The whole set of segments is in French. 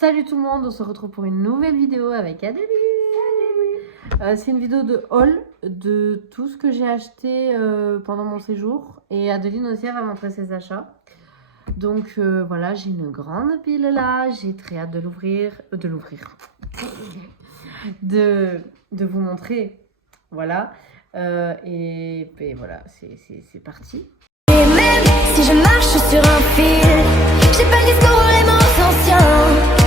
Salut tout le monde, on se retrouve pour une nouvelle vidéo avec Adélie. C'est une vidéo de haul de tout ce que j'ai acheté pendant mon séjour. Et Adeline aussi elle va montrer ses achats. Donc voilà, j'ai une grande pile là, j'ai très hâte de l'ouvrir. De vous montrer. Voilà. Et voilà, c'est parti. Et même si je marche sur un fil, j'ai pas le discours vraiment ancien.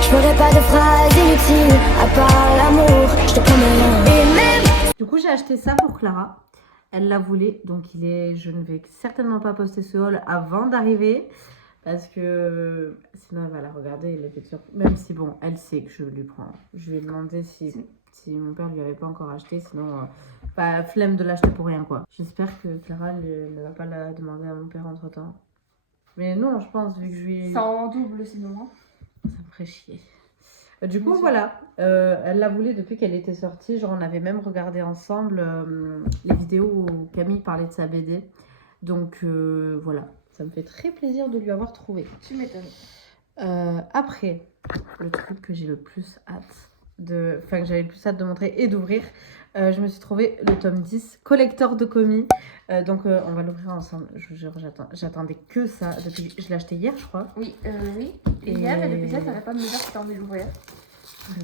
Je ferai pas de phrases inutiles, à part l'amour, je te promets rien. Et même... Du coup, j'ai acheté ça pour Clara. Elle la voulait, donc je ne vais certainement pas poster ce haul avant d'arriver. Parce que sinon, elle va la regarder et l'effet sûr. Même si, bon, elle sait que je lui prends. Je lui ai demandé si mon père lui avait pas encore acheté. Sinon, flemme de l'acheter pour rien, quoi. J'espère que Clara ne va pas la demander à mon père entre temps. Mais non, je pense, vu que je lui. C'est en double sinon. Hein. Ça me ferait chier. Du coup, voilà, elle la voulait depuis qu'elle était sortie. Genre, on avait même regardé ensemble les vidéos où Camille parlait de sa BD. Donc, voilà, ça me fait très plaisir de lui avoir trouvé. Tu m'étonnes. Après, le truc que j'ai le plus hâte que j'avais le plus hâte de montrer et d'ouvrir, je me suis trouvé le tome 10, collector de commis. Donc, on va l'ouvrir ensemble. Je vous jure, j'attendais que ça. Depuis, je l'ai acheté hier, je crois. Oui. Hier, et depuis ça, t'arrêtes pas de me dire que t'as envie de l'ouvrir.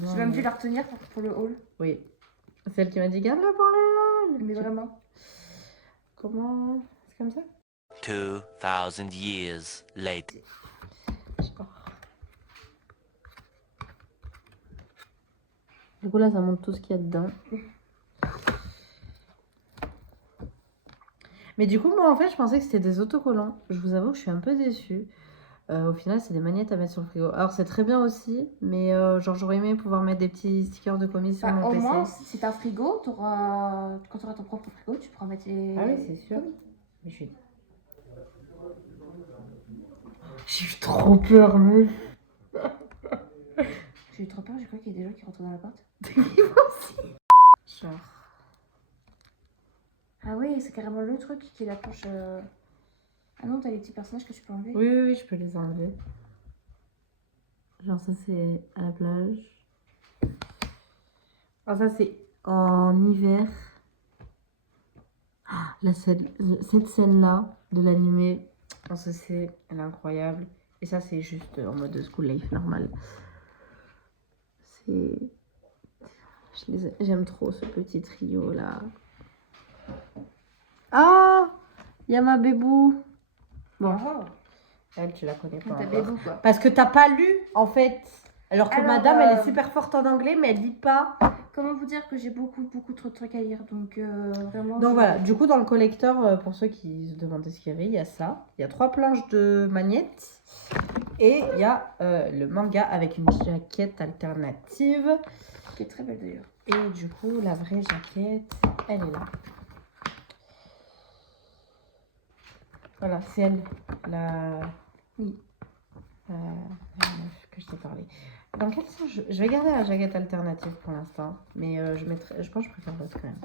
J'ai même dû la retenir pour le haul. Oui. Celle qui m'a dit garde-la pour le haul. Mais vraiment. Comment? C'est comme ça? 2000 years later. Du coup, là, ça montre tout ce qu'il y a dedans. Mais du coup, moi, en fait, je pensais que c'était des autocollants. Je vous avoue que je suis un peu déçue. Au final, c'est des magnettes à mettre sur le frigo. Alors, c'est très bien aussi, mais genre, j'aurais aimé pouvoir mettre des petits stickers de commis sur mon au PC. moins, si t'as un frigo, quand t'auras ton propre frigo, tu pourras mettre les... Ah oui, c'est sûr. Mais j'ai eu trop peur, meuf. J'ai eu trop peur, j'ai cru qu'il y a des gens qui rentrent dans l'appart. Genre... Ah oui, c'est carrément le truc qui est la planche... Ah non, t'as les petits personnages que tu peux enlever. Oui, je peux les enlever. Genre ça c'est à la plage. Alors ça c'est en hiver. Ah, cette scène-là de l'animé, on se sait, elle est incroyable. Et ça c'est juste en mode school life normal. J'aime trop ce petit trio là. Ah, il y a ma bébou. Bon, elle, tu la connais pas encore. Parce que t'as pas lu, en fait. Alors que madame, elle est super forte en anglais, mais elle lit pas. Comment vous dire que j'ai beaucoup trop de trucs à lire. Donc, vraiment... Donc voilà, du coup, dans le collecteur, pour ceux qui se demandaient ce qu'il y avait, il y a ça. Il y a 3 planches de magnettes. Et il y a le manga avec une jaquette alternative. Qui est très belle d'ailleurs. Et du coup, la vraie jaquette, elle est là. Voilà, c'est elle, Oui. Que je t'ai parlé. Dans quel sens je vais garder la jaquette alternative pour l'instant, mais je pense que je préfère l'autre quand même.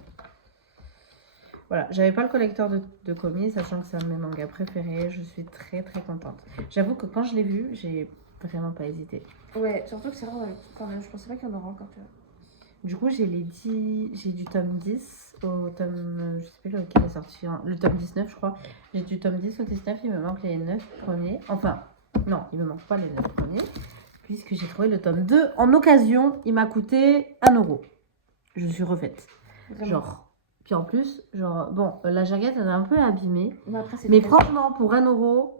Voilà, j'avais pas le collecteur de commis, sachant que c'est un de mes mangas préférés. Je suis très contente. J'avoue que quand je l'ai vu, j'ai vraiment pas hésité. Ouais, surtout que c'est rare quand même. Je pensais pas qu'il y en aura encore, tu vois. Du coup, j'ai du tome 10 au tome, je sais plus lequel est sorti, le tome 19 je crois. J'ai du tome 10 au 19, il me manque les 9 premiers. Enfin, non, il me manque pas les 9 premiers. Puisque j'ai trouvé le tome 2 en occasion, il m'a coûté 1 €. Je suis refaite. Vraiment. Genre, puis en plus, genre, bon, la jaquette elle est un peu abîmée. Mais franchement, pour 1 €,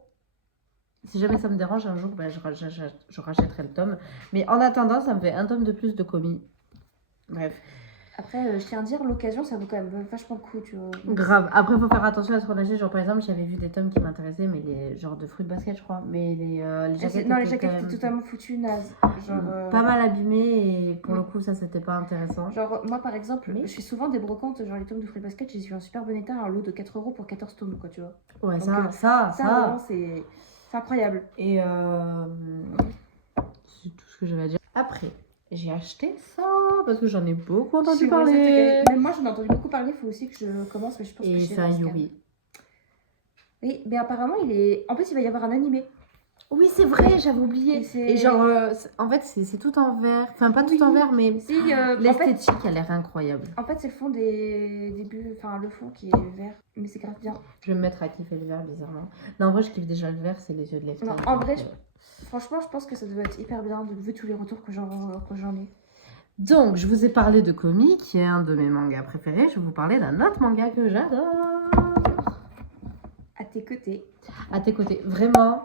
si jamais ça me dérange un jour, ben, je rachèterai le tome. Mais en attendant, ça me fait un tome de plus de commis. Bref. Après, je tiens à dire, l'occasion, ça vaut quand même vachement le coup, tu vois. Grave. Après, il faut faire attention à ce qu'on achète. Genre, par exemple, j'avais vu des tomes qui m'intéressaient, mais les genres de fruits de basket, je crois. Mais les jaquettes. Non, les jaquettes étaient totalement foutues, naze. Genre, pas mal abîmées, et pour le coup, ça, c'était pas intéressant. Genre, moi, par exemple, je fais souvent des brocantes, genre les tomes de fruits de basket, j'ai su en super bon état, un lot de 4 € pour 14 tomes, quoi, tu vois. Ouais, donc, ça. Vraiment, c'est incroyable. Et c'est tout ce que j'avais à dire. Après, j'ai acheté ça parce que j'en ai beaucoup entendu parler. Même moi, j'en ai entendu beaucoup parler. Il faut aussi que je commence, mais je pense que c'est un Yuri. Oui, mais apparemment, en plus, il va y avoir un animé. Oui, c'est vrai, j'avais oublié. Et c'est- Et genre, en fait, c'est tout en vert. Enfin, pas tout en vert, mais Si, en fait, l'esthétique a l'air incroyable. c'est le fond des débuts, enfin le fond qui est vert, mais c'est grave bien. Je vais me mettre à kiffer le vert, bizarrement. Non, en vrai, je kiffe déjà le vert, c'est les yeux de Lefty. Non, en vrai, franchement, je pense que ça doit être hyper bien de vu tous les retours que j'en ai. Donc, je vous ai parlé de Komi, qui est un de mes mangas préférés. Je vais vous parler d'un autre manga que j'adore. À tes côtés. À tes côtés. Vraiment,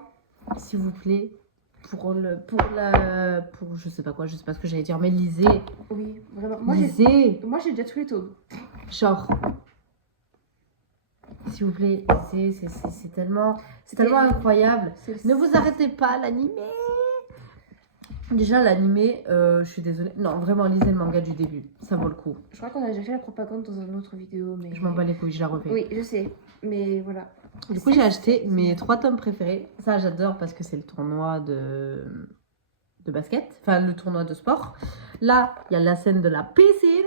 s'il vous plaît, pour je sais pas quoi, je sais pas ce que j'allais dire, mais lisez. Oui, vraiment. Lisez. Moi, j'ai déjà tous les tomes. Genre, s'il vous plaît, c'est tellement incroyable. Ne vous arrêtez pas, l'animé. Déjà, l'animé, je suis désolée. Non, vraiment, lisez le manga du début. Ça vaut le coup. Je crois qu'on a déjà fait la propagande dans une autre vidéo, mais... Je m'en bats les couilles, je la refais. Oui, je sais, mais voilà. Du coup, j'ai acheté mes 3 tomes préférés. Ça, j'adore parce que c'est le tournoi de basket. Enfin, le tournoi de sport. Là, il y a la scène de la piscine.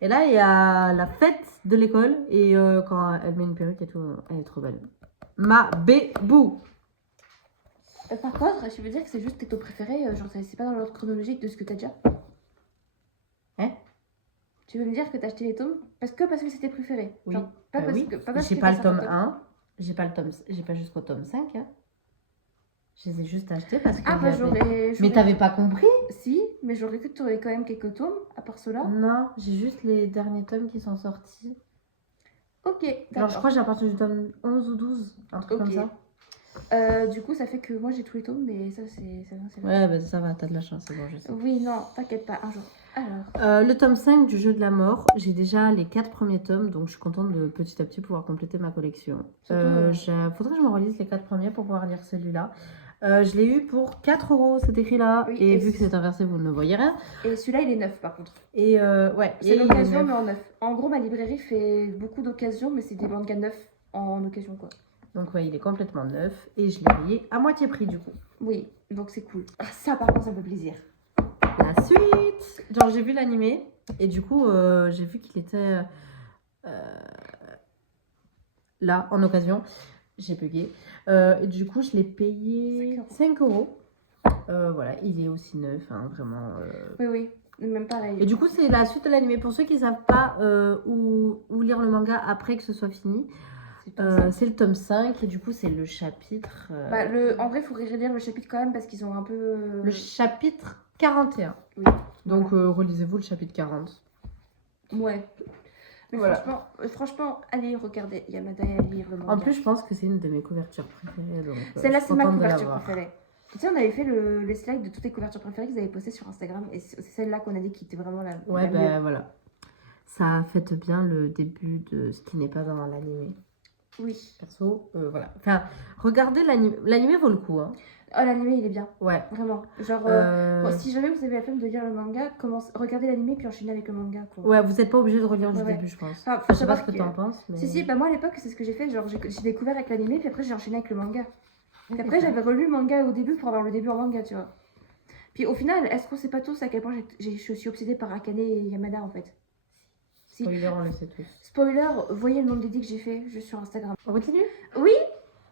Et là, il y a la fête de l'école. Et quand elle met une perruque et tout, elle est trop belle. Ma bébou. Par contre, je veux dire que c'est juste tes tomes préférés, genre c'est pas dans l'ordre chronologique de ce que t'as déjà. Hein? Tu veux me dire que t'as acheté les tomes parce que c'était préféré. Oui. Genre, pas Bah parce oui. que pas parce J'ai que pas t'as le tome certains 1. J'ai pas jusqu'au tome 5. Hein. Je les ai juste achetés parce que. Ah bah j'aurais... Mais t'avais pas compris? Si, mais j'aurais cru que t'aurais quand même quelques tomes, à part ceux-là. Non, j'ai juste les derniers tomes qui sont sortis. Ok, Genre, d'accord. je crois que j'ai à partir du tome 11 ou 12, un truc Ok. comme ça. Du coup, ça fait que moi j'ai tous les tomes, mais ça c'est... Ouais, bah ça va, t'as de la chance, c'est bon, je sais. Oui, non, t'inquiète pas, un jour. Alors, Le tome 5 du jeu de la mort, j'ai déjà les 4 premiers tomes, donc je suis contente de petit à petit pouvoir compléter ma collection. Faudrait que je me relise les 4 premiers pour pouvoir lire celui-là. Je l'ai eu pour 4 €, c'est écrit là. Oui, et et vu que c'est inversé, vous ne voyez rien. et celui-là il est neuf par contre. Et ouais, C'est et il est l'occasion, neuf. mais en neuf. En gros, ma librairie fait beaucoup d'occasions, mais c'est des mangas neufs en occasion, quoi. Donc ouais, il est complètement neuf. Et je l'ai payé à moitié prix du coup. Oui, donc c'est cool. Ah, ça, par contre, ça me fait plaisir. La suite. Genre j'ai vu l'animé. Et du coup, j'ai vu qu'il était là, en occasion. J'ai bugué. Et du coup, je l'ai payé 5 €. Voilà, il est aussi neuf, hein, vraiment. Oui, oui, même pareil. Et du coup, c'est la suite de l'animé. Pour ceux qui ne savent pas où lire le manga après que ce soit fini, c'est le tome 5. Et du coup, c'est le chapitre... Bah, en vrai, il faudrait relire le chapitre quand même parce qu'ils ont un peu... Le chapitre 41. Oui. Donc, relisez-vous le chapitre 40. Ouais. Mais Voilà. franchement, allez regarder Yamada et Ali, vraiment. En plus, je pense que c'est une de mes couvertures préférées. Donc, celle-là, je suis c'est ma contente de couverture l'avoir. préférée. Tu sais, on avait fait les slides de toutes les couvertures préférées qu'ils avaient postées sur Instagram et c'est celle-là qu'on a dit qui était vraiment la Ouais, la ben mieux. voilà. Ça fête bien le début de ce qui n'est pas dans l'animé. Oui. Perso, voilà. Enfin, regardez l'animé. L'animé vaut le coup, hein. Oh, l'animé, il est bien. Ouais. Vraiment. Genre, bon, si jamais vous avez la flemme de lire le manga, regardez l'animé puis enchaînez avec le manga, quoi. Ouais, vous n'êtes pas obligé de relire du Ouais. début, je pense. Enfin, faut Je sais pas savoir ce que que- t'en penses, mais... Si, bah moi à l'époque, c'est ce que j'ai fait. Genre, j'ai découvert avec l'animé puis après j'ai enchaîné avec le manga. Puis après, j'avais relu le manga au début pour avoir le début en manga, tu vois. Puis au final, est-ce qu'on sait pas tous à quel point je suis obsédée par Akane et Yamada en fait? Si. Spoiler, on le sait tous. Spoiler, voyez le nombre d'édits que j'ai fait juste sur Instagram. On continue? Oui.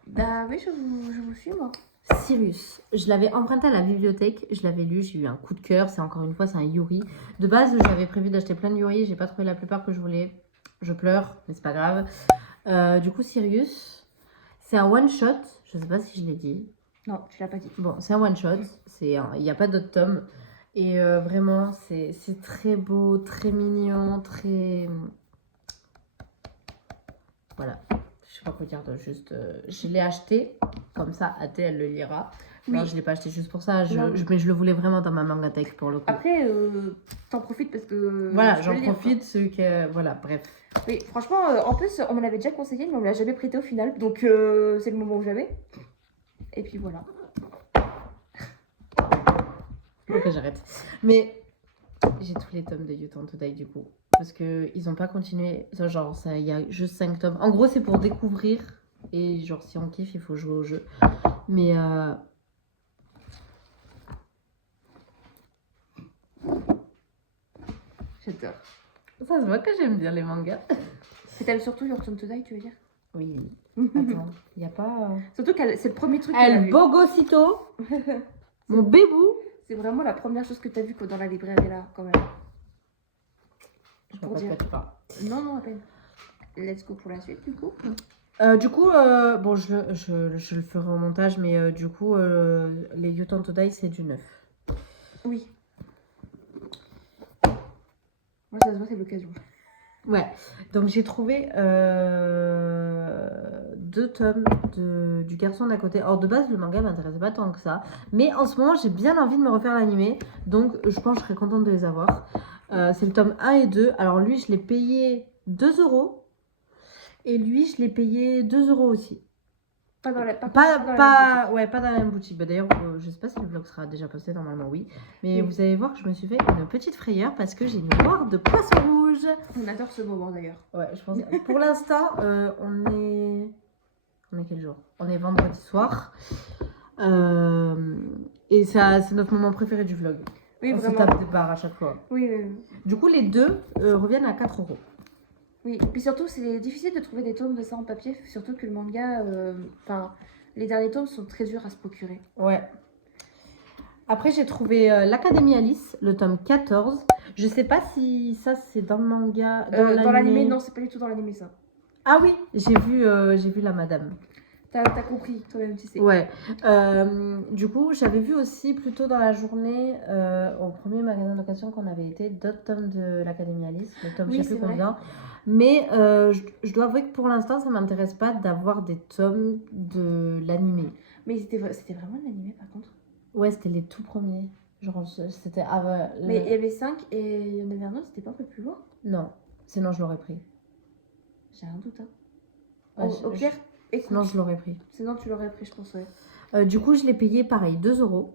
Bah oui, je vous suis moi. Sirius, je l'avais emprunté à la bibliothèque, je l'avais lu, j'ai eu un coup de cœur, c'est encore une fois, c'est un Yuri. De base, j'avais prévu d'acheter plein de Yuri, j'ai pas trouvé la plupart que je voulais. Je pleure, mais c'est pas grave. Du coup, Sirius, c'est un one-shot, je sais pas si je l'ai dit. Non, tu l'as pas dit. Bon, c'est un one-shot, il n'y a pas d'autres tomes. Et vraiment, c'est très beau, très mignon, très... Voilà. Je sais pas quoi dire de juste... je l'ai acheté, comme ça, Athé, elle le lira. Oui. Non, je l'ai pas acheté juste pour ça, Non. mais je le voulais vraiment dans ma mangatech pour le coup. Après, t'en profites parce que... Voilà, je peux j'en le lire, profite, ceux que... Voilà, bref. quoi. Oui, franchement, en plus, on me l'avait déjà conseillé, mais on me l'a jamais prêté au final. Donc, c'est le moment où j'avais. Et puis voilà. Ok, j'arrête. Mais j'ai tous les tomes de Yuton Todai du coup. Parce qu'ils n'ont pas continué. Genre, il y a juste 5 tomes. En gros, c'est pour découvrir. Et genre, si on kiffe, il faut jouer au jeu. Mais J'adore. ça se voit que j'aime bien les mangas. Et t'aimes surtout Your Turn to Die, tu veux dire? Oui. Attends, il n'y a pas... Surtout que c'est le premier truc qu'elle a El vu. Bogosito, mon bébou. C'est vraiment la première chose que t'as vue dans la librairie là, quand même. Je Pour vois pas de dire. quoi tu parles. Non, à peine. Let's go pour la suite, du coup. Bon, je le ferai au montage, mais du coup, les You Turn to Die, c'est du 9. Oui. Moi, ça se voit, c'est l'occasion. Ouais, donc j'ai trouvé 2 tomes du garçon d'à côté. Or, de base, le manga m'intéressait pas tant que ça. Mais en ce moment, j'ai bien envie de me refaire l'animé. Donc, je pense que je serais contente de les avoir. C'est le tome 1 et 2. Alors, lui, je l'ai payé 2 €. Et lui, je l'ai payé 2 € aussi. Pas dans la, Pas dans la même boutique. Bah, d'ailleurs, je sais pas si le vlog sera déjà posté, normalement oui. Mais Oui. vous allez voir que je me suis fait une petite frayeur parce que j'ai une noire de poisson rouge. On adore ce moment d'ailleurs. Ouais, je pense. Pour l'instant, on est quel jour? On est vendredi soir. Et c'est notre moment préféré du vlog. Oui, On se vraiment. tape des barres à chaque fois. Oui. Du coup, les deux reviennent à 4 €. Oui, et puis surtout, c'est difficile de trouver des tomes de ça en papier, surtout que le manga, les derniers tomes sont très durs à se procurer. Ouais. Après, j'ai trouvé l'Académie Alice, le tome 14. Je sais pas si ça, c'est dans le manga. Dans l'animé, non, c'est pas du tout dans l'animé ça. Ah oui, j'ai vu la madame. T'as compris, toi-même, tu sais. Ouais. Du coup, j'avais vu aussi plus tôt dans la journée, au premier magasin d'occasion qu'on avait été, d'autres tomes de l'Académie Alice, le tome Oui, je sais c'est plus vrai. combien. Mais je dois avouer que pour l'instant, ça m'intéresse pas d'avoir des tomes de l'animé. Mais c'était vraiment de l'animé par contre. Ouais, c'était les tout premiers. Genre, c'était avant. Mais il y avait 5 et il y en avait un autre, c'était pas un peu plus lourd? Non, sinon je l'aurais pris. J'ai un doute, hein. Ouais, Au pire, écoute, Sinon, je l'aurais pris. sinon tu l'aurais pris, je pense, ouais. Du coup, je l'ai payé pareil, 2 €.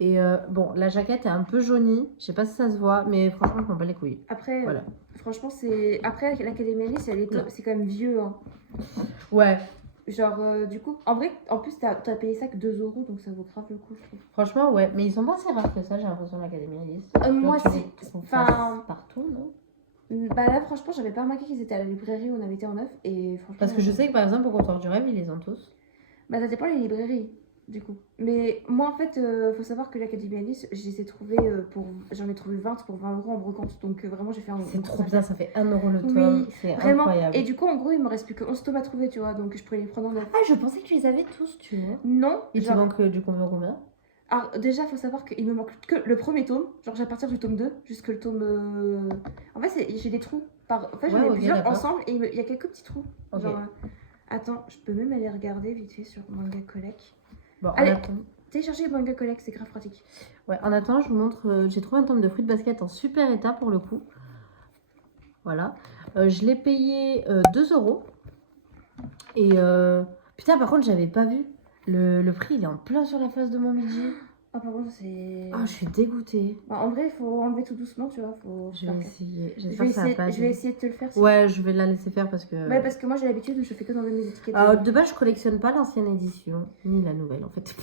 Et bon, la jaquette est un peu jaunie. Je sais pas si ça se voit, mais franchement, je m'en bats les couilles. Après, Voilà. franchement, c'est. Après, l'Académie Alice, c'est quand même vieux, hein. Ouais, Genre, du coup, en vrai, en plus, t'as payé ça que 2 €, donc ça vaut grave le coup, je trouve. franchement, ouais. Mais ils sont pas si rares que ça, j'ai l'impression, l'Académie Alice. Moi, Genre, si. ils sont Enfin, partout, non? bah là, franchement, j'avais pas remarqué qu'ils étaient à la librairie où on avait été en neuf, et franchement. Parce que je sais que par exemple, au comptoir du rêve, ils les ont tous. Bah, ça dépend les librairies, du coup. Mais moi, en fait, faut savoir que l'Académie Alice, je les ai trouvés j'en ai trouvé 20 pour 20 € en brocante. Donc, vraiment, j'ai fait un. C'est trop bien, ça fait 1 € le Oui, tome. C'est Vraiment. incroyable. Et du coup, en gros, il me reste plus que 11 tomes à trouver, tu vois. Donc, je pourrais les prendre en neuf. Ah, je pensais que tu les avais tous, tu vois. Non, Et tu genre. manques du combien? Alors, déjà, faut savoir qu'il me manque que le premier tome. Genre, à partir du tome 2 jusqu'à le tome. En fait, j'ai des trous. En fait, j'en Ouais, ai ok, plusieurs d'accord. ensemble et il y a quelques petits trous. Ok. Genre, attends, je peux même aller regarder vite fait sur Manga Collect. Bon, Allez. en attendant. Télécharger Manga Collect, c'est grave pratique. Ouais, en attendant, je vous montre. J'ai trouvé un tome de fruits de basket en super état pour le coup. Voilà. Je l'ai payé 2 €. Et putain, par contre, j'avais pas vu. Le prix, il est en plein sur la face de mon midget. Ah, par contre, c'est. Ah, je suis dégoûtée. Bah, en vrai, il faut enlever tout doucement, tu vois. Faut Je faire vais gaffe. essayer. Je J'espère vais que ça va essayer, pas. je vais essayer de te le faire. Ouais, je vais la laisser faire parce que. Ouais, parce que moi j'ai l'habitude, je fais que d'enlever mes étiquettes. De base, je collectionne pas l'ancienne édition, ni la nouvelle en fait.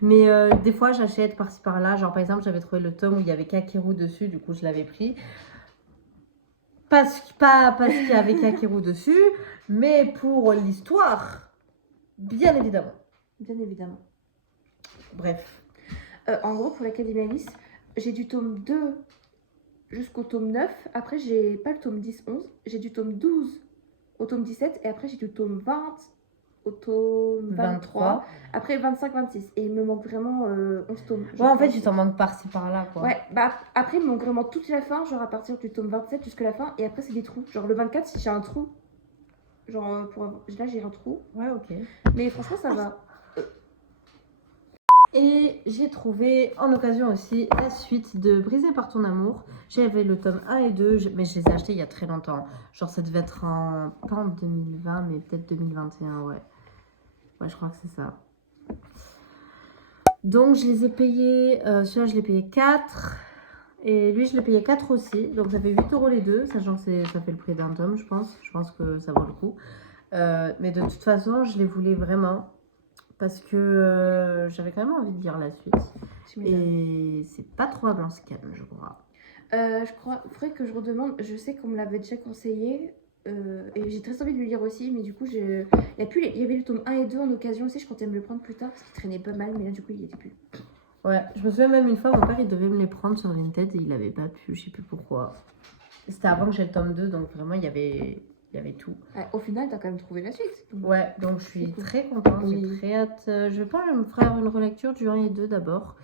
Mais des fois, j'achète par-ci par-là. Genre, par exemple, j'avais trouvé le tome où il y avait Kakeru dessus, du coup, je l'avais pris. Pas parce qu'il y avait Kakeru dessus, mais pour l'histoire, bien évidemment. Bien évidemment. Bref. En gros, pour l'Académie Alice, j'ai du tome 2 jusqu'au tome 9. Après, j'ai pas le tome 10-11. J'ai du tome 12 au tome 17. Et après, j'ai du tome 20 au tome 23. Après, 25-26. Et il me manque vraiment 11 tomes. Ouais, en fait, tu t'en manques par-ci par-là, quoi. Ouais, bah après, il me manque vraiment toute la fin, genre à partir du tome 27 jusqu'à la fin. Et après, c'est des trous. Genre le 24, si j'ai un trou. Genre, là, j'ai un trou. Ouais, ok. Mais franchement, ça va. Et j'ai trouvé en occasion aussi la suite de Brisé par ton amour. J'avais le tome 1 et 2, mais je les ai achetés il y a très longtemps. Genre ça devait être pas en 2020, mais peut-être 2021, ouais. Ouais, je crois que c'est ça. Donc je les ai payés, celui-là je l'ai payé 4. Et lui je l'ai payé 4 aussi. Donc ça fait 8 € les deux, sachant que ça fait le prix d'un tome, je pense. Je pense que ça vaut le coup. Mais de toute façon, je les voulais vraiment. Parce que j'avais quand même envie de lire la suite. Et c'est pas trop à Blanc-Scan, je crois. Je crois, faudrait que je redemande. Je sais qu'on me l'avait déjà conseillé. Et j'ai très envie de le lire aussi, mais du coup, il y avait le tome 1 et 2 en occasion aussi, je comptais me le prendre plus tard parce qu'il traînait pas mal, mais là, du coup, il y était plus. Ouais, je me souviens même une fois, mon père, il devait me les prendre sur Vinted et il avait pas pu, je sais plus pourquoi. C'était avant que j'ai le tome 2, donc vraiment, il y avait tout. Ouais, au final, t'as quand même trouvé la suite. Donc... Ouais, donc je suis C'est cool. très contente, Oui. j'ai très hâte. Je pense que je vais me faire une relecture du 1 et 2 d'abord.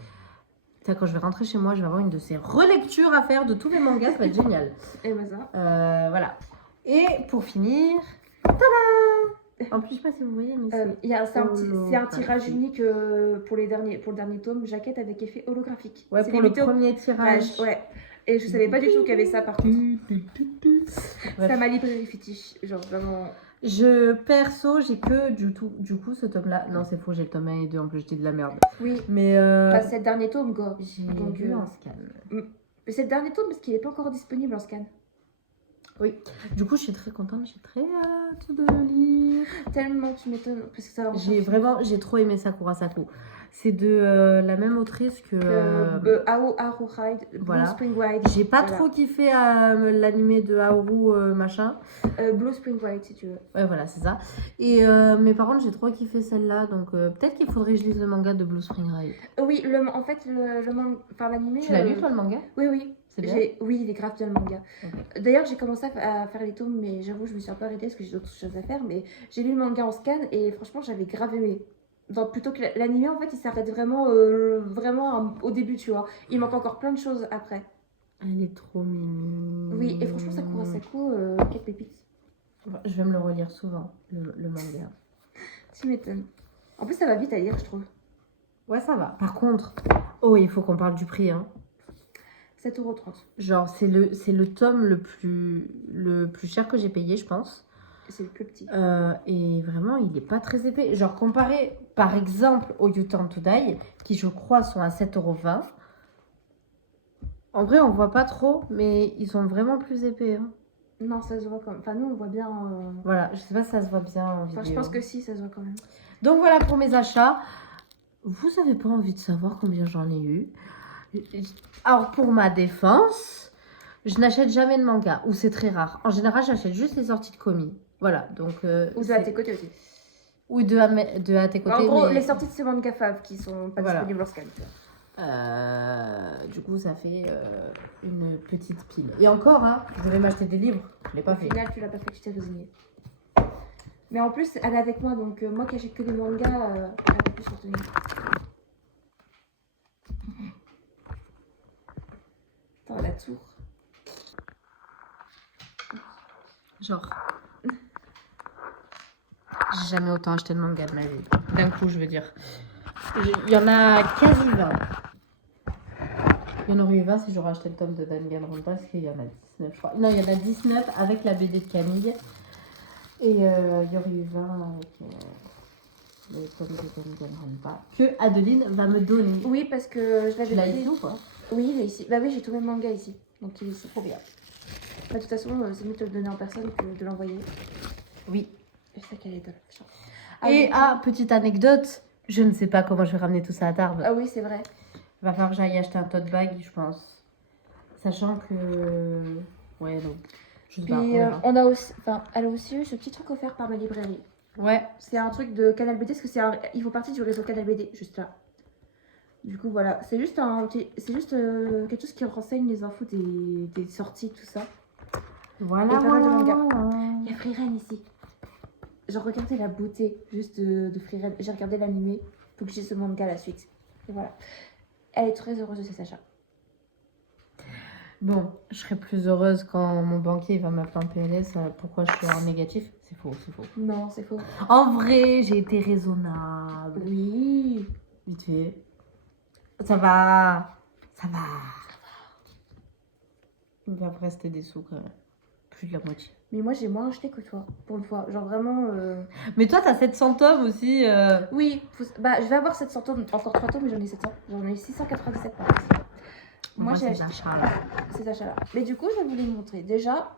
Putain, quand je vais rentrer chez moi, je vais avoir une de ces relectures à faire de tous les mangas, ça va être génial. Et bah ça. Voilà. Et pour finir, tada! En plus, je sais pas si vous voyez, mais C'est un tirage holographique. unique pour le dernier tome, jaquette avec effet holographique. Ouais, C'est pour le limité au premier tirage. Ouais. Et je savais pas du tout qu'il y avait ça par contre. Bref. Ça m'a librairie fétiche. Genre vraiment. Perso, j'ai que du coup ce tome-là. Non, c'est faux, j'ai le tome 1 et 2, en plus, j'étais de la merde. Oui. Mais Bah, c'est le dernier tome quoi. j'ai Donc, vu en scan. Mais c'est le dernier tome parce qu'il est pas encore disponible en scan. Oui. Du coup, je suis très contente, j'ai très hâte de le lire. Tellement tu m'étonnes parce que ça va en J'ai trop aimé Sakura Saku. C'est de la même autrice que. Ao Ride, Blue voilà. Spring Ride. J'ai pas Voilà. trop kiffé l'animé de Haoru machin. Blue Spring Ride si tu veux. Ouais, voilà, c'est ça. Et mais par contre, j'ai trop kiffé celle-là, donc peut-être qu'il faudrait que je lise le manga de Blue Spring Ride. Oui, en fait, l'animé. Tu l'as lu toi le manga? Oui, oui. C'est bien. Oui, il est grave bien le manga. Ok. D'ailleurs, j'ai commencé à faire les tomes, mais j'avoue, je me suis un peu arrêtée parce que j'ai d'autres choses à faire. Mais j'ai lu le manga en scan et franchement, j'avais grave aimé. Plutôt que l'animé, en fait, il s'arrête vraiment, au début, tu vois. Il manque encore plein de choses après. Elle est trop mignonne. Oui, et franchement, Sakura Saku, quelle pépite. Je vais me le relire souvent, le manga. Tu m'étonnes. En plus, ça va vite à lire, je trouve. Ouais, ça va. Par contre, il faut qu'on parle du prix, hein. 7,30 €. Genre, c'est le tome le plus cher que j'ai payé, je pense. C'est le plus petit. Et vraiment, il n'est pas très épais. Genre, comparé par exemple au You Turn to Die, qui je crois sont à 7,20 €. En vrai, on voit pas trop, mais ils sont vraiment plus épais. Hein. Non, ça se voit quand même. Enfin, nous, on voit bien. Voilà, je sais pas si ça se voit bien en vidéo. Enfin, je pense que si, ça se voit quand même. Donc voilà pour mes achats. Vous avez pas envie de savoir combien j'en ai eu. Alors, pour ma défense, je n'achète jamais de manga, ou c'est très rare. En général, j'achète juste les sorties de commis. Voilà, donc... Ou de à tes côtés aussi. Ou de à tes côtés. En gros, mais... les sorties de ces mangas fav qui sont pas disponibles en scan. Du coup, ça fait une petite pile. Et encore, hein, vous devez m'acheter des livres. Je l'ai pas Au fait. final, tu l'as pas fait, tu t'es résigné. Mais en plus, elle est avec moi, donc moi qui achète que des mangas, elle va plus retenir. Attends, la tour. Genre. J'ai jamais autant acheté de manga de ma vie. D'un coup, je veux dire. Il y en a quasi 20. Il y en aurait eu 20 si j'aurais acheté le tome de Danganronpa, parce qu'il y en a 19, je crois. Non, il y en a 19 avec la BD de Camille. Et il y aurait eu 20 avec le tome de Danganronpa. Que Adeline va me donner. Oui, parce que je Tu l'avais l'as pris. ici ou quoi? Oui, il est ici. Bah oui, j'ai tous mes mangas ici. Donc il est ici. Trop bien. Bah, de toute façon, c'est mieux de te le donner en personne que de l'envoyer. Oui. Je sais qu'elle est de Et petite anecdote, je ne sais pas comment je vais ramener tout ça à Tarbes. Ah oui, c'est vrai. Il va falloir que j'aille acheter un tote bag, je pense. Sachant que... Ouais, non. Je sais pas, on Puis verra. on a aussi, elle a aussi eu ce petit truc offert par ma librairie. Ouais. C'est un truc de Canal BD, parce que ils font partie du réseau Canal BD, juste là. Du coup, voilà. C'est juste, quelque chose qui renseigne les infos des sorties, tout ça. Voilà, Et pas mal de voilà. mangas. Il y a Frieren ici. Genre, regardez la beauté juste de Frieren. J'ai regardé l'animé. Faut que j'ai ce manga à la suite. Et voilà. Elle est très heureuse de ses achats. Bon, je serai plus heureuse quand mon banquier va m'appeler en PLS. Pourquoi je suis en négatif? C'est faux, c'est faux. Non, c'est faux. En vrai, j'ai été raisonnable. Oui. Vite fait. Ça va. Ça va. Mais après, c'était des sous quand même. Plus de la moitié. Mais moi, j'ai moins acheté que toi, pour une fois. Genre, vraiment... Mais toi, t'as 700 tomes aussi. Oui, bah, je vais avoir 700 tomes, encore 3 tomes, mais j'en ai 700. J'en ai 697 par exemple. Moi, j'ai acheté ces achats-là. Mais du coup, je vais vous les montrer. Déjà,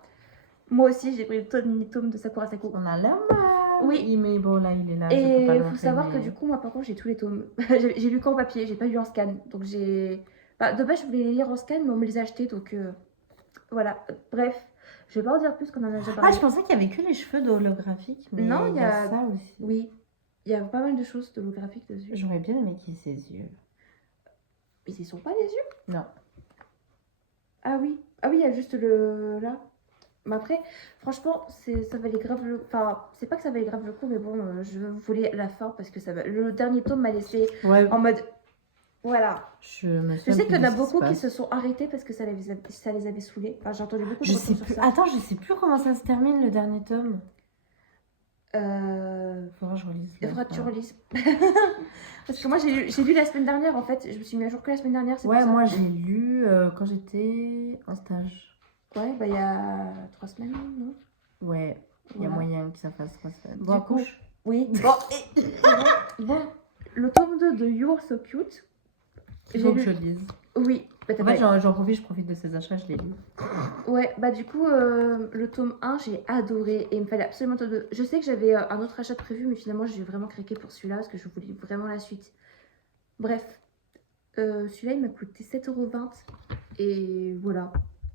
moi aussi, j'ai pris le mini-tome de Sakura Saku. On a l'air mal. Oui. Mais bon, là, il est là. je peux Et pas le il faut montrer, savoir mais- que du coup, moi, par contre, j'ai tous les tomes. J'ai lu qu'en papier, j'ai pas lu en scan. Donc, j'ai... Bah, de base, je voulais les lire en scan, mais on me les a achetés, donc... Voilà, bref, je vais pas en dire plus qu'on en a déjà Ah, parlé. je pensais qu'il y avait que les cheveux d'holographique, mais Non, il y a ça aussi. Oui, il y a pas mal de choses d'holographiques dessus. J'aurais bien aimé qu'il y ait ses yeux. Mais ils sont pas les yeux? Non. Ah oui, il y a juste le là. Mais après, franchement, ça valait grave le. Enfin, c'est pas que ça valait grave le coup, mais bon, je voulais la fin parce que le dernier tome m'a laissé Ouais, en mode. Voilà. je me Je souviens sais plus qu'il y en a de ce beaucoup se qui passe. se sont arrêtés parce que ça les avait saoulés. Enfin, j'ai entendu beaucoup de Je retours sais sur plus. ça. Attends, je sais plus comment ça se termine le dernier tome. Faudra que je relise. Il faudra là. que tu relises. Parce que moi, j'ai lu la semaine dernière en fait. Je me suis mis à jour que la semaine dernière. C'est Ouais, pour ça. moi j'ai lu quand j'étais en stage. Ouais, bah il y a 3 semaines, non? Ouais, il y a Voilà. moyen que ça fasse 3 semaines. Du Bon, coup, couche. oui. Bon, le tome 2 de You're So Cute. Il J'ai faut que lu. je lise. Oui. Bah, t'as En pas- fait, j'en profite de ces achats, je les lis. Ouais, bah du coup, le tome 1, j'ai adoré et il me fallait absolument le tome 2. Je sais que j'avais un autre achat de prévu, mais finalement, j'ai vraiment craqué pour celui-là parce que je voulais vraiment la suite. Bref, celui-là, il m'a coûté 7,20 € et voilà,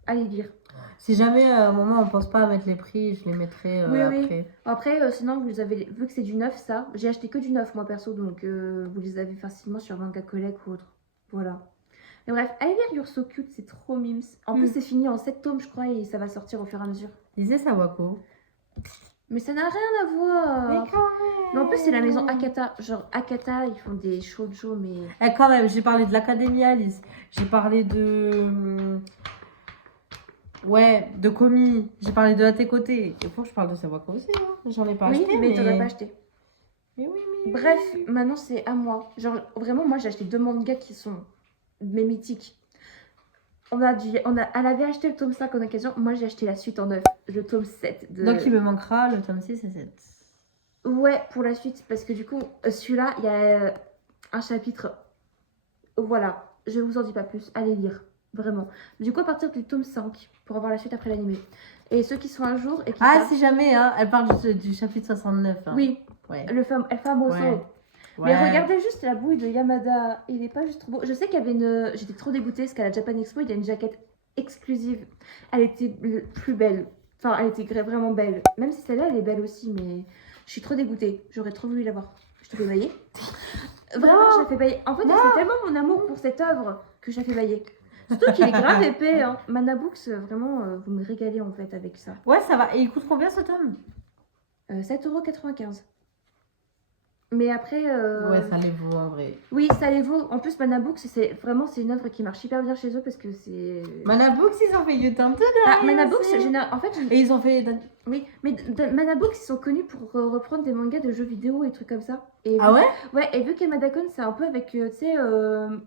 allez lire. Si jamais à un moment on pense pas à mettre les prix, je les mettrai Oui, oui. après. Après, sinon, vous avez vu que c'est du neuf, ça. J'ai acheté que du neuf, moi perso, donc vous les avez facilement sur Manga Collect ou autre. Voilà. Mais bref, allez lire You're So Cute, c'est trop mimes. En plus, c'est fini en 7 tomes, je crois, et ça va sortir au fur et à mesure. Lisez Sawako. Mais ça n'a rien à voir. quand même. Mais en plus, c'est la maison Akata. Genre, Akata, ils font des shoujo, mais. Eh, quand même, j'ai parlé de l'Académie Alice. J'ai parlé de. Ouais, de Komi. J'ai parlé de À tes côtés. Il faut que je parle de Sawako aussi. Hein. J'en ai pas Oui, acheté. mais t'aurais pas acheté. Mais oui, mais. Bref, maintenant, c'est à moi. Genre, vraiment, moi, j'ai acheté 2 mangas qui sont mes mythiques. Elle avait acheté le tome 5 en occasion. Moi, j'ai acheté la suite en neuf. Le tome 7 de. Donc il me manquera le tome 6 et 7. Ouais, pour la suite, parce que du coup, celui-là, il y a un chapitre. Voilà, je vous en dis pas plus, allez lire, vraiment. Du coup, à partir du tome 5, pour avoir la suite après l'animé. Et ceux qui sont à jour et qui. Ah, savent- si jamais, hein, elle parle du chapitre 69. Hein. Oui, Ouais. El Famoso. Ouais. Mais Ouais. regardez juste la bouille de Yamada, il est pas juste trop beau. Je sais qu'il y avait une. J'étais trop dégoûtée parce qu'à la Japan Expo, il y a une jaquette exclusive. Elle était plus belle. Enfin, elle était vraiment belle. Même si celle-là, elle est belle aussi, mais je suis trop dégoûtée. J'aurais trop voulu l'avoir. Je te fais bailler. Vraiment, je la fais bailler. En fait, c'est tellement mon amour pour cette œuvre que je la fais bailler. Surtout qu'il est grave épais. Hein. Mana Books, vraiment, vous me régalez en fait avec ça. Ouais, ça va. Et il coûte combien ce tome 7,95 €. Mais après. Ouais, ça les vaut en vrai. Oui, ça les vaut. En plus, Mana Books, c'est une œuvre qui marche hyper bien chez eux parce que c'est. Manabooks, ils ont fait Yutan Ah, Mana Books, en fait, Et ils ont fait. oui, mais Mana Books, ils sont connus pour reprendre des mangas de jeux vidéo et trucs comme ça. Et Ah ouais Ouais, et vu qu'Emadakon, c'est un peu avec, tu sais,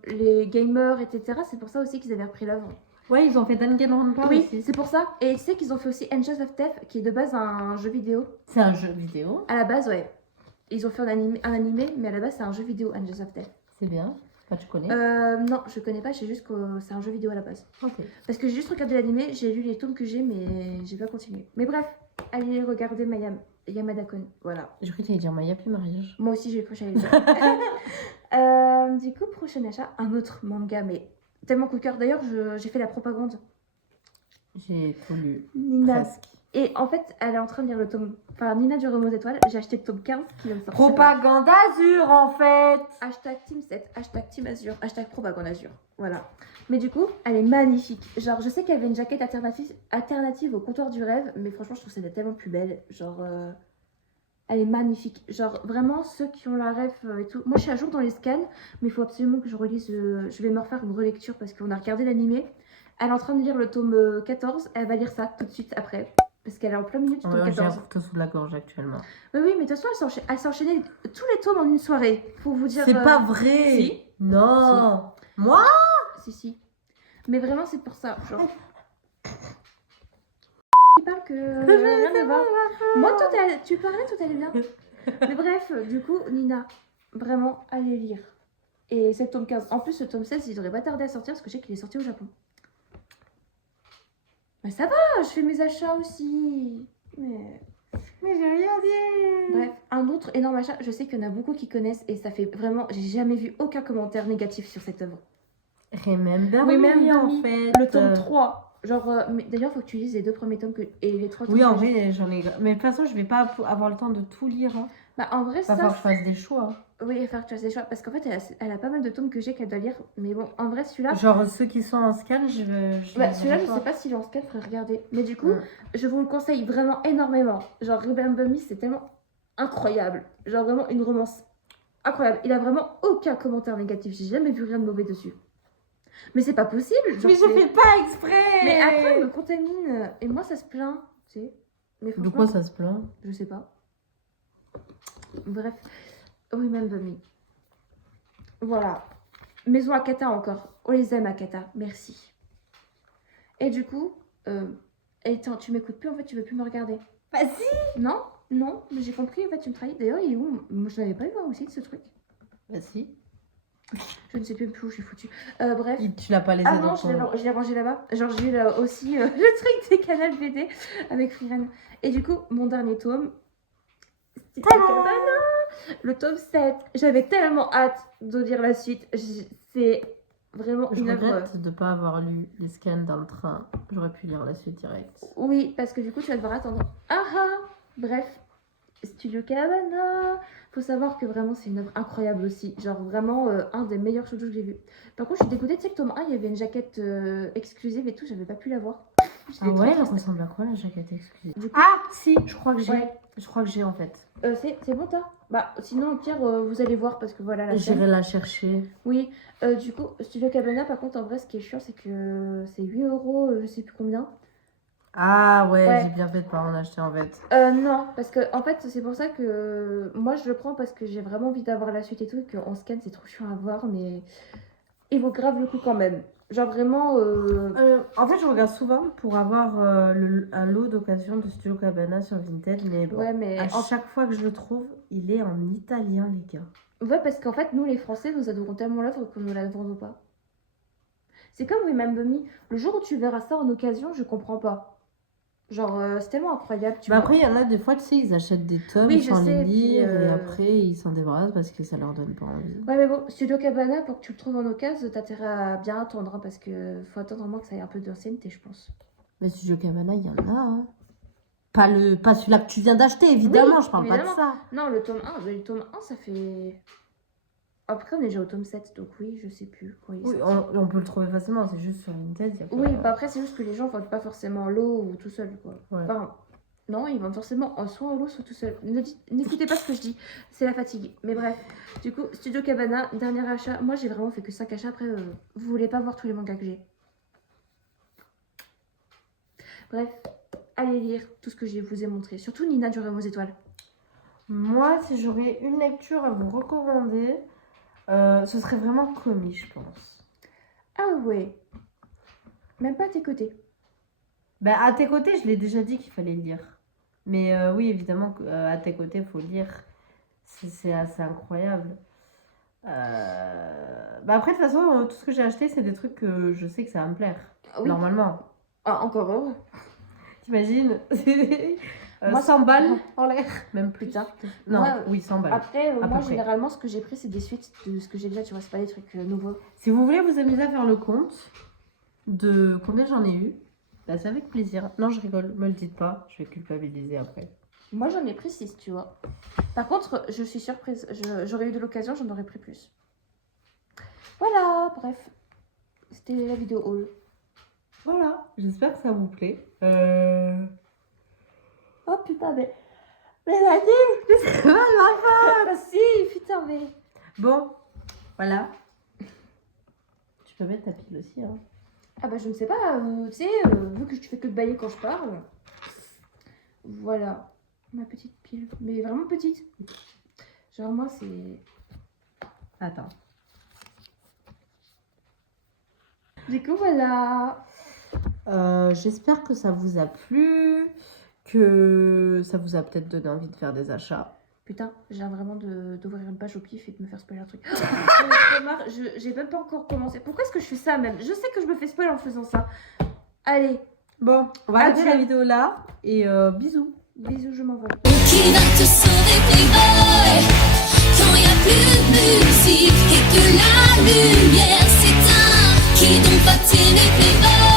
les gamers, etc., c'est pour ça aussi qu'ils avaient repris l'œuvre. Ouais, ils ont fait Danganronpa Oui, aussi. c'est pour ça. Et tu sais qu'ils ont fait aussi Angels of Death, qui est de base un jeu vidéo. C'est un jeu vidéo. À la base, ouais. Ils ont fait un animé, mais à la base, c'est un jeu vidéo, Angels of Death. C'est bien. Enfin, tu connais. Non, je connais pas, je sais juste que c'est un jeu vidéo à la base. Ok. Parce que j'ai juste regardé l'animé, j'ai lu les tomes que j'ai, mais j'ai pas continué. Mais bref, allez regarder Yamada-kun, voilà. Je croyais que t'allais dire Maya puis mariage. Moi aussi, j'ai cru que j'allais le dire. Du coup, prochain achat, un autre manga, mais tellement coup de cœur. D'ailleurs, j'ai fait la propagande. J'ai tout lu. Nina. Presque. Et en fait, elle est en train de lire le tome. Enfin, Nina du Remo aux étoiles. J'ai acheté le tome 15 qui vient de sortir. Propagande Azur en fait. Hashtag Team 7, hashtag Team Azure, hashtag Propagande Azure. Voilà. Mais du coup, elle est magnifique. Genre, je sais qu'il y avait une jaquette alternative au comptoir du rêve, mais franchement, je trouve celle-là tellement plus belle. Genre, elle est magnifique. Genre, vraiment, ceux qui ont la ref et tout. Moi, je suis à jour dans les scans, mais il faut absolument que je relise. Je vais me refaire une relecture parce qu'on a regardé l'animé. Elle est en train de lire le tome 14. Elle va lire ça tout de suite après. Parce qu'elle est en plein milieu du tome J'ai 14. un couteau sous la gorge actuellement. Oui, oui, mais de toute façon, elle s'est enchaînée tous les tomes en une soirée. Pour vous dire. C'est pas vrai. Si. Non. Moi Si. Mais vraiment, c'est pour ça. Genre. Il parle que. rien ne va. Moi, tu parlais, tout allait bien. Mais bref, du coup, Nina, vraiment, allez lire. Et c'est le tome 15. En plus, le tome 16, il devrait pas tarder à sortir parce que je sais qu'il est sorti au Japon. Mais ça va, je fais mes achats aussi. Mais j'ai rien dit. bref, un autre énorme achat, je sais qu'il y en a beaucoup qui connaissent et ça fait vraiment. J'ai jamais vu aucun commentaire négatif sur cette œuvre. Remember Remember Me, en Me, fait. le tome 3. Genre, mais d'ailleurs, faut que tu lises les 2 premiers tomes et les 3 tomes. Oui, en que j'ai. vrai, j'en ai. Mais de toute façon, je vais pas avoir le temps de tout lire. Hein. Bah, en vrai, Va ça. falloir que je fasse des choix. Oui, il va falloir que tu fasses des choix. Parce qu'en fait, elle a pas mal de tomes que j'ai qu'elle doit lire. Mais bon, en vrai, celui-là. Genre ceux qui sont en scan, je Bah, les celui-là, aurai je sais pas s'il est en scan, faudrait regarder. Mais du coup, Ouais. je vous le conseille vraiment énormément. Genre, Remember Me, c'est tellement incroyable. Genre, vraiment une romance incroyable. Il a vraiment aucun commentaire négatif. J'ai jamais vu rien de mauvais dessus. Mais c'est pas possible. Genre, Mais je c'est- fais pas exprès. Mais après, elle me contamine. Et moi, ça se plaint. Tu sais. Mais De franchement, quoi ça se plaint? je sais pas. Bref. Remember Me. Voilà. Maison Akata encore. On les aime, Akata. Merci. Et du coup, attends, tu m'écoutes plus, en fait, tu veux plus me regarder. Bah si. Non, non, mais j'ai compris, en fait, tu me trahis. D'ailleurs, il est où? Moi, je l'avais pas vu moi aussi, ce truc. Bah si. Je ne sais plus où j'ai foutu. Bref. Tu l'as pas laissé Ah dans non, ton... je l'ai rangé là-bas. Genre, j'ai eu là aussi le truc des canals BD avec Freeran. Et du coup, mon dernier tome, c'était le tome 7. J'avais tellement hâte de lire la suite. C'est vraiment Je une œuvre. regrette de pas avoir lu les scans dans le train. J'aurais pu lire la suite direct. Oui, parce que du coup, tu vas devoir attendre. Ah ah. Bref, Studio Cabana. Faut savoir que vraiment, c'est une œuvre incroyable aussi. Genre, vraiment, un des meilleurs shoujo que j'ai vu. Par contre, je suis dégoûtée. Tu sais, le tome 1, il y avait une jaquette exclusive et tout. J'avais pas pu la voir. Ah ouais, elle ressemble à quoi la jaquette exclusive? Du coup- Ah si, je crois que j'ai. Ouais. Je crois que j'ai en fait. C'est bon, t'as? Bah, sinon, au pire, vous allez voir parce que voilà la scène. J'irai la chercher. Oui, du coup, Studio Cabana, par contre, en vrai, ce qui est chiant, c'est que c'est 8 €, je sais plus combien. Ah ouais, Ouais. j'ai bien fait de pas en acheter en fait. Non, parce que en fait, c'est pour ça que moi je le prends parce que j'ai vraiment envie d'avoir la suite et tout, et qu'en scan c'est trop chiant à voir, mais il vaut grave le coup quand même. Genre vraiment. En fait, je regarde souvent pour avoir un lot d'occasion de Studio Cabana sur Vinted, mais bon, Ouais, mais. à chaque fois que je le trouve, il est en italien, les gars. Ouais, parce qu'en fait, nous les Français, nous adorons tellement l'œuvre qu'on ne la vendons pas. C'est comme Remember Me. Le jour où tu verras ça en occasion, je comprends pas. Genre, c'est tellement incroyable. Tu Bah vois. après, il y en a des fois, tu sais, ils achètent des tomes Oui, je sans sais, les puis, lire et après ils s'en débarrassent parce que ça leur donne pas envie. Ouais, mais bon, Studio Cabana, pour que tu le trouves en occasion, t'as intérêt à bien attendre, hein, parce que faut attendre vraiment que ça ait un peu d'ancienneté, je pense. Mais Studio Cabana, il y en a. Hein. Pas celui-là que tu viens d'acheter, évidemment, Oui, je parle pas de évidemment. ça. Non, le tome 1, mais le tome 1, ça fait. Après, on est déjà au tome 7, donc oui, je sais plus quand il est Oui, sorti. on peut le trouver facilement, c'est juste sur Vinted. Y a pas... Oui, bah après, c'est juste que les gens vendent pas forcément l'eau ou tout seul, quoi. Ouais. Enfin, non, ils vendent forcément soit en lot, soit tout seul. N'écoutez pas ce que je dis, c'est la fatigue. Mais bref, du coup, Studio Cabana, dernier achat. Moi, j'ai vraiment fait que 5 achats. Après, vous voulez pas voir tous les mangas que j'ai. Bref, allez lire tout ce que je vous ai montré. Surtout Nina du Rayon aux étoiles. Moi, si j'aurais une lecture à vous recommander, ce serait vraiment Komi, je pense. Ah ouais. Même pas à tes côtés. Ben, à tes côtés, je l'ai déjà dit qu'il fallait le lire. Mais oui, évidemment, à tes côtés, il faut le lire. C'est assez incroyable. Bah après, de toute façon, tout ce que j'ai acheté, c'est des trucs que je sais que ça va me plaire. Ah oui. Normalement. Ah, encore heureux. T'imagines Moi, 100 balles en l'air. Même plus. Putain. Non, Moi, oui, 100 balles. Après, À moi, peu près. généralement, ce que j'ai pris, c'est des suites de ce que j'ai déjà, tu vois, c'est pas des trucs nouveaux. Si vous voulez vous amuser à faire le compte de combien j'en ai eu, bah, c'est avec plaisir. Non, je rigole, me le dites pas, je vais culpabiliser après. Moi, j'en ai pris 6, tu vois. Par contre, je suis surprise. J'aurais eu de l'occasion, j'en aurais pris plus. Voilà, bref. C'était la vidéo haul. Voilà, j'espère que ça vous plaît. Oh putain, mais la nuit. C'est mal, ma Ah si, putain, mais. Bon, voilà. Tu peux mettre ta pile aussi, hein. Ah bah, je ne sais pas, tu sais, vu que je fais que de bailler quand je parle. Voilà, ma petite pile. Mais vraiment petite. Genre, moi, c'est. Attends. Du coup, voilà. J'espère que ça vous a plu, que ça vous a peut-être donné envie de faire des achats. Putain, j'ai vraiment d'ouvrir une page au pif et de me faire spoiler un truc. J'ai même pas encore commencé. Pourquoi est-ce que je fais ça même? Je sais que je me fais spoiler en faisant ça. Allez, Bon, on va arrêter la vidéo là et bisous. bisous, je m'envole. Qui va te sauver, Playboy, quand y a plus de musique et que la lumière s'éteint. Chi d'un fazzine private